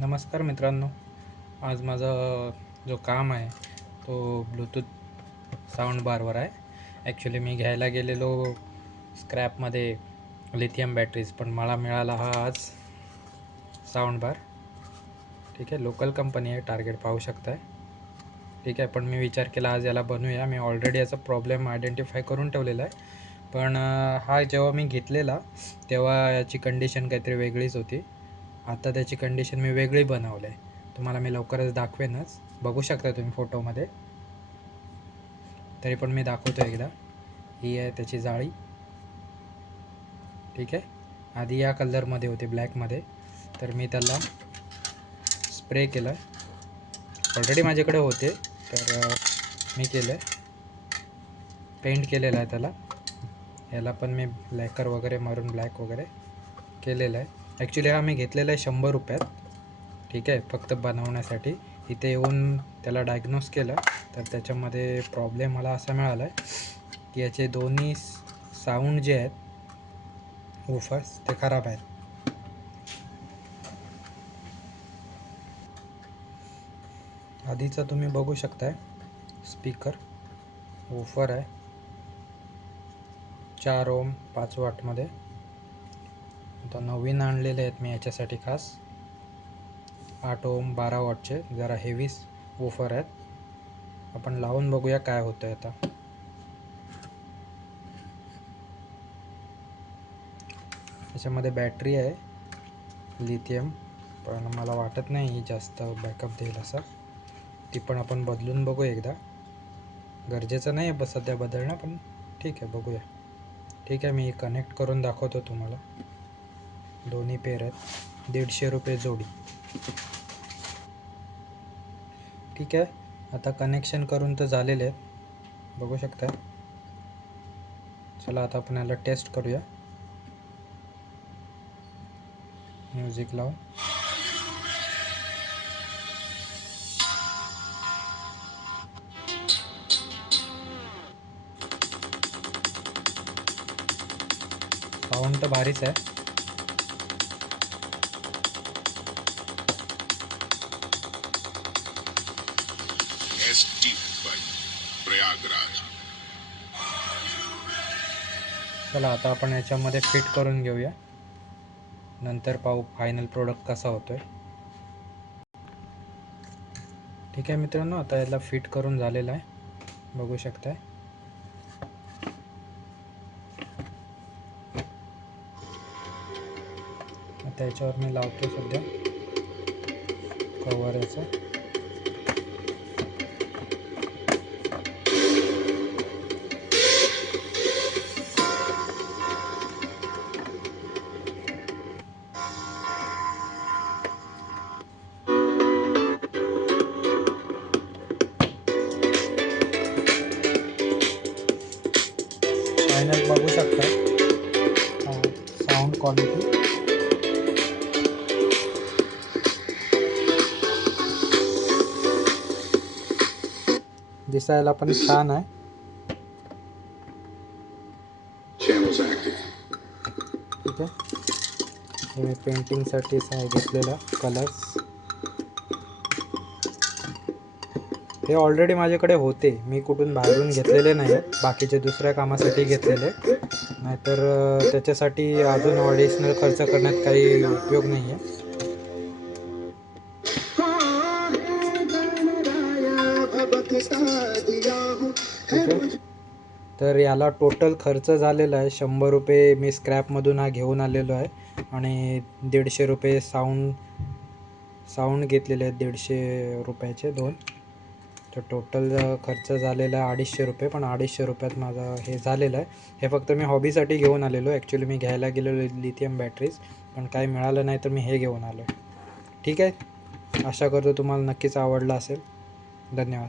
नमस्कार मित्रांनो, आज माझा जो काम आहे तो ब्लूटूथ साऊंड बारवर आहे. ॲक्च्युली मी घ्यायला गेलेलो स्क्रॅपमध्ये लिथियम बॅटरीज, पण मला मिळाला हा आज साऊंड बार. ठीक आहे, लोकल कंपनी आहे, टार्गेट पाहू शकताय. ठीक आहे, पण मी विचार केला आज याला बनवूया. मी ऑलरेडी याचा प्रॉब्लेम आयडेंटिफाय करून ठेवलेला आहे, पण हा जेव्हा मी घेतलेला तेव्हा याची कंडिशन काहीतरी वेगळीच होती. आता त्याची कंडिशन मी वेगळी बनवली आहे. तुम्हाला मी लवकरच दाखवेनच, बघू शकता तुम्ही फोटोमध्ये. तरी पण मी दाखवतो एकदा. ही आहे त्याची जाळी. ठीक आहे, आधी या कलरमध्ये होते, ब्लॅकमध्ये. तर मी त्याला स्प्रे केलं. ऑलरेडी माझ्याकडे होते, तर मी केलं, पेंट केलेला आहे त्याला. याला पण मी लॅकर वगैरे मारून ब्लॅक वगैरे केलेलं आहे. ॲक्च्युली हा मी घेतलेला आहे 100 रुपयात. ठीक आहे, फक्त बनवण्यासाठी. इथे येऊन त्याला डायग्नोस केलं, तर त्याच्यामध्ये प्रॉब्लेम मला असा मिळाला आहे की याचे दोन्ही साऊंड जे आहेत वूफर्स ते खराब आहेत. आधीचा तुम्ही बघू शकताय स्पीकर वूफर आहे 4 ओम 5 वॉटमध्ये. आता नवीन आणलेले आहेत मी याच्यासाठी खास 8 ओम 12 वॉटचे, जरा हेवी वूफर आहेत. आपण लावून बघूया काय होतं आता. याच्यामध्ये बॅटरी आहे लिथियम, पण मला वाटत नाही ही जास्त बॅकअप देईल असं. ती पण आपण बदलून बघू एकदा. गरजेचं नाही आहे सध्या बदलणं, पण ठीक आहे, बघूया. ठीक आहे, मी कनेक्ट करून दाखवतो तुम्हाला. दोन्ही पेर आहेत, 150 रुपये जोडी. ठीक आहे, आता कनेक्शन करून तर झालेले आहेत, बघू शकता. चला आता आपण याला टेस्ट करूया. म्युझिक लावून. साऊंड तर भारीच आहे. प्रयागराज. चला आता आपण याच्यामध्ये फिट करून घेऊया, नंतर पाहू फायनल प्रोडक्ट कसा होतोय. ठीक आहे मित्रांनो, आता याला फिट करून झालेला आहे, बघू शकताय. आता याच्यावर मी लावतो सध्या कव्हर याचं. फायनल बघू शकता साऊंड क्वालिटी. दिसायला पण छान आहे. ठीक आहे, हे मी पेंटिंगसाठी घेतलेला कलर्स. हे ऑलरेडी माझ्याकडे होते, मी कुठून बाहेरून घेतलेले नाही आहेत, बाकीचे दुसऱ्या कामासाठी घेतलेले. नाहीतर त्याच्यासाठी अजून ॲडिशनल खर्च करण्यात काही उपयोग नाही आहे. ठीक आहे, तर याला टोटल खर्च झालेला आहे 100 रुपये. मी स्क्रॅपमधून हा घेऊन आलेलो आहे, आणि 150 रुपये साऊंड घेतलेले आहेत, 150 रुपयाचे 2. तर टोटल खर्च झालेला आहे 250 रुपये. पण 250 रुपयात माझं हे झालेलं आहे. हे फक्त मी हॉबीसाठी घेऊन आलेलो. ॲक्च्युली मी घ्यायला गेलेलो लिथियम बॅटरीज, पण काही मिळालं नाही, तर मी हे घेऊन आलो. ठीक आहे, आशा करतो तुम्हाला नक्कीच आवडलं असेल. धन्यवाद.